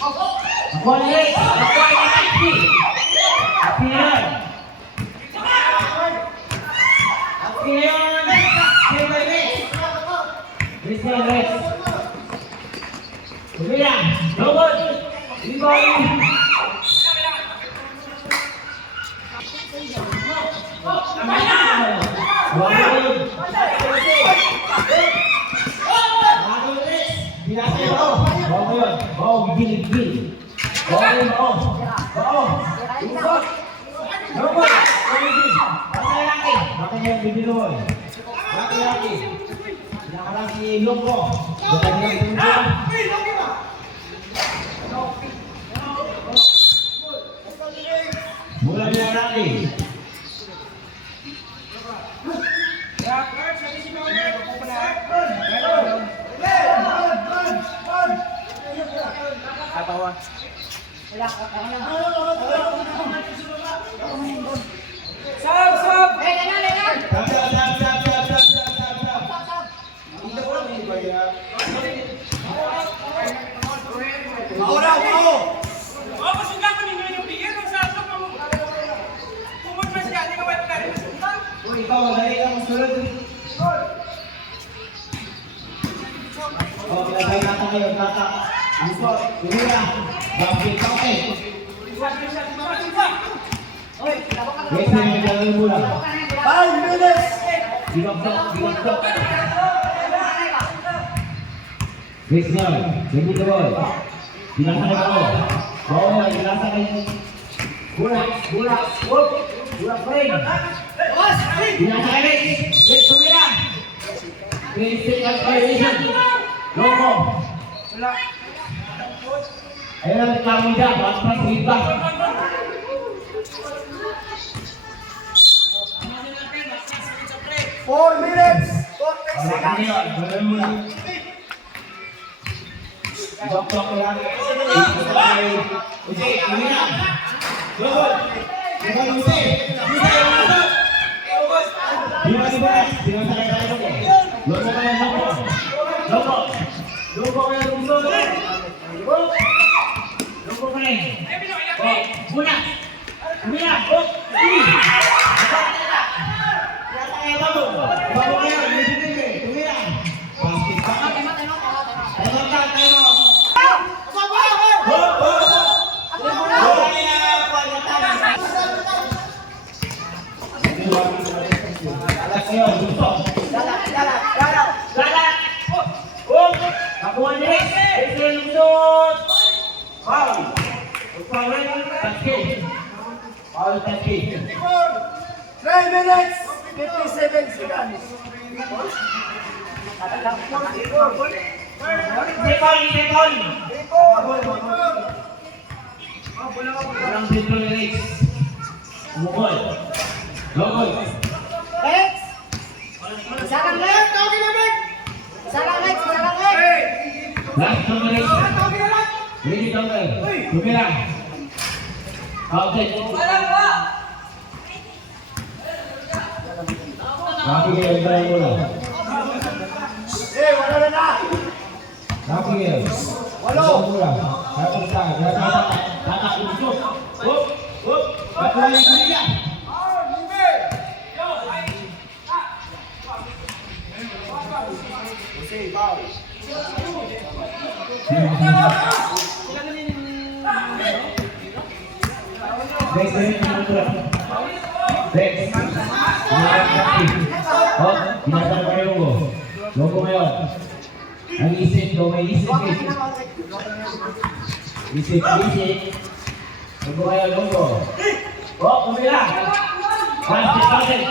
Ako na rin! Ako ay nakikti! Happy yan! Happy yan! Happy by Rex! Rex na Rex! Kumila! Robot! Rebound! Gigil. Bao. Ikot. Robot. Laki. Makanya yang bibiroy. Laki. Laki loko. Bukan yang tunjuk. Mulai dari lagi. Bawah. Sab. Lengan. Mau. Oh, masukkan ko ninyo yung bigyan ng sasok mo. Pumunta siya, hindi ka ba pagkarin masukkan? Oh, ikaw, dali lang sulat. Oh, pinagay natin ngayon, kata. Ikot, kumira. Bakit okay? Wait na yung dalawang mula. 5 minutes! Gibagdok. Wait na, hindi the ball. Ginahanap ako. Bawa na, ginahanap kayo. Bulak frame. Ginahanap kayo. Wait, kumira. Wait, violation. Loko. Ayan ang reklamo dyan, mas iba. 4 minutes! 40 seconds! Jok lang. Uji, ini na. Lobot. Bukan Uji. Dengan cara loko. Loko kayak loko. Loko kayak loko. Loko kayak. Oh, guna. Guna. Oh. Three minutes, 57 seconds. Walang dito ni Rex. Umukol. Logol. Rex! Sarang Rex! Sarang Rex! Last to Rex. Ready to go. Tumirang. Outside. Rapi kayo, tayo mula. Wala na! Rapi kayo. Walo! Mula. Rapi tayo. Tatak usok. Hup. Patuloy yung kuliya. Rex, oh, binatang pa yung logo ngayon. Ang isip, may isip. Isip. Logo ngayon, logo. Oh, kumila. Pasik.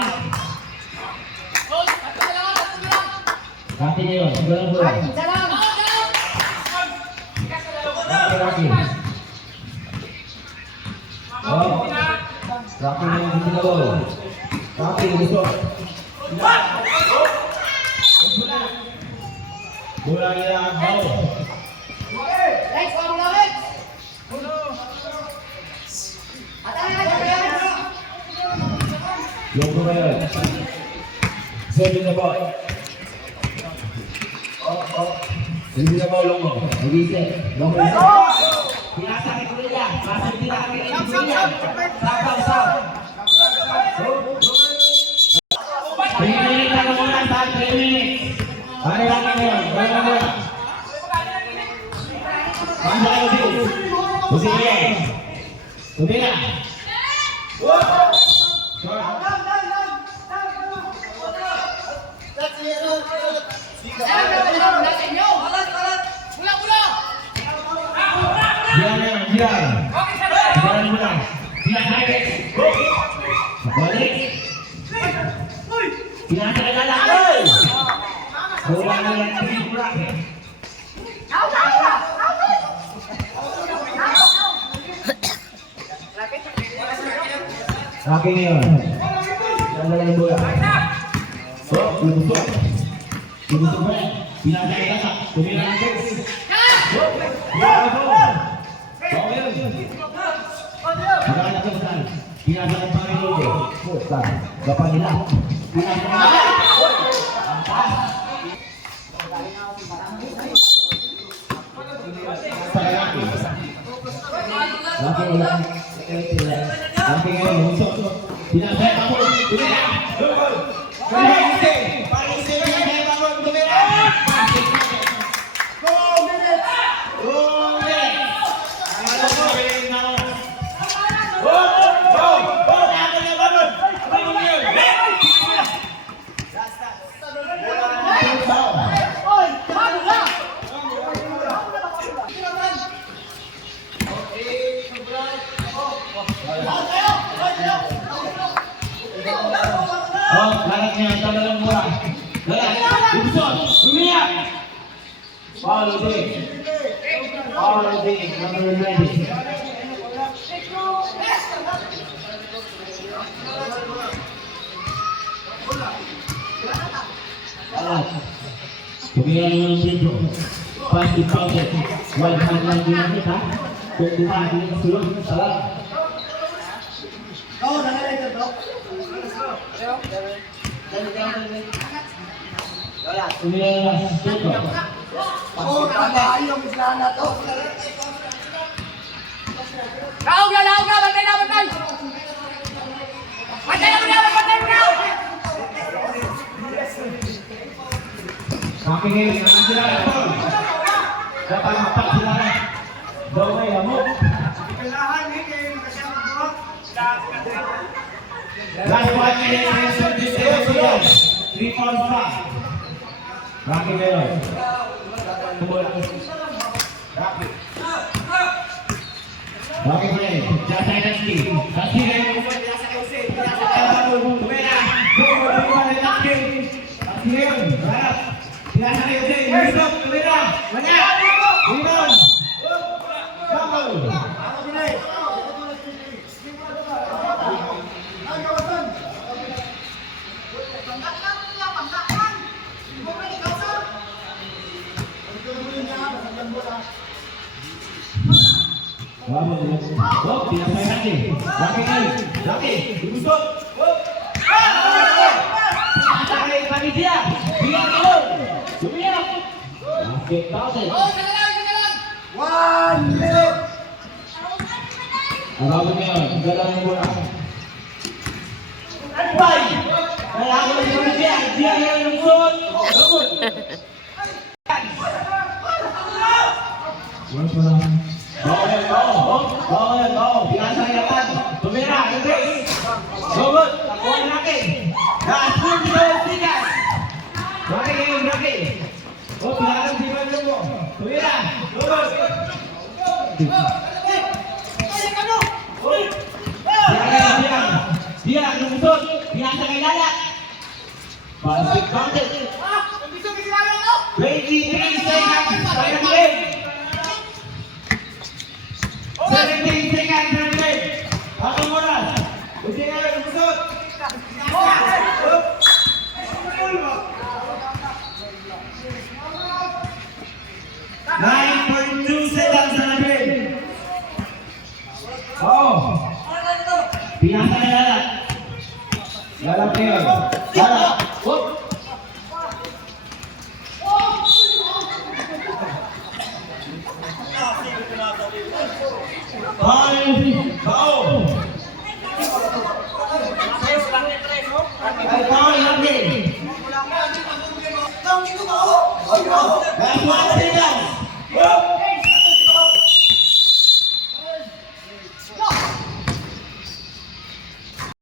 Kati niyo, bulan. Laki. Oh, laki na yung ginagawa. Laki, gusto. Bola niya, bau. Rex! Logo ngayon. Sabi na ba? Oh. Hindi na ba logo? Nag-isip. Logo. Masih tidak kami instruksikan. Sab. 3 minutes na muna sa 3 minutes. Ano lang ngayon? Ano lang? Manda kayo si. Sige. Tumila. Jangan mula. Dia naik. Balik. Dia naik dalam. Kurang yang kurang. Laki ni. Jangan bola. Oh, lupa. Lupa. Bila ada kata, tumila nanti. Ya, Tidak ada kebetulan. Tidak ada panggil dulu. Bukan. Bapak hilang. Laki untuk tidak saya bangun. Paling saya bangun. Oh, laratnya dalam murah. Larat, usut, dunia. All day, number 20. Larat, kemudian menunjuk pasti project. Wajib lagi kita. Kedua ini suruh salah. Kau dah ada itu, bro. Oh, tambah yung isla na to. Laog na, bantay na. Bantay na. Saking ngayon, naman sila na po. Dapat mapak sila na. Daw may amok. Ikalahan eh, kayo kasi ang buwak. Last 1 minute and 27 seconds. 3.5. Rocky ngayon. Rocky ngayon. Just Dynasty. Kasi ngayon umubad nila sa Kausin. Pinasa kayo sa Tumela. Kasi ngayon. Pinasa kayo sa Yusuf. Tumela. Manya. Limon. Bangol. Ako pinay. Oh, tidak saya lagi. Laki, busuk. Tarik bagi dia. Dia turun. Jumlah. Oke, tahu. Oh, jalan. 1 minute. Arabnya jalan bola. Baik. Lalu dia yang lembut. Go. Biasa yapan. Tumira, Inggris. Gobot, takuan laki. Gaspun diberhentikan. Laki. Oh, belakang di mana mo? Tumira, gobot. Dia lembut. Biasa kay lalat. Balik banget. 23 seconds. Final game. 17 seconds remaining. Satu bola. Ujian yang busuk. 9.2 seconds remaining. Oh. Biasa na lalat. Lalat kayo. Lalat. Foul. Foul lagi. Last one,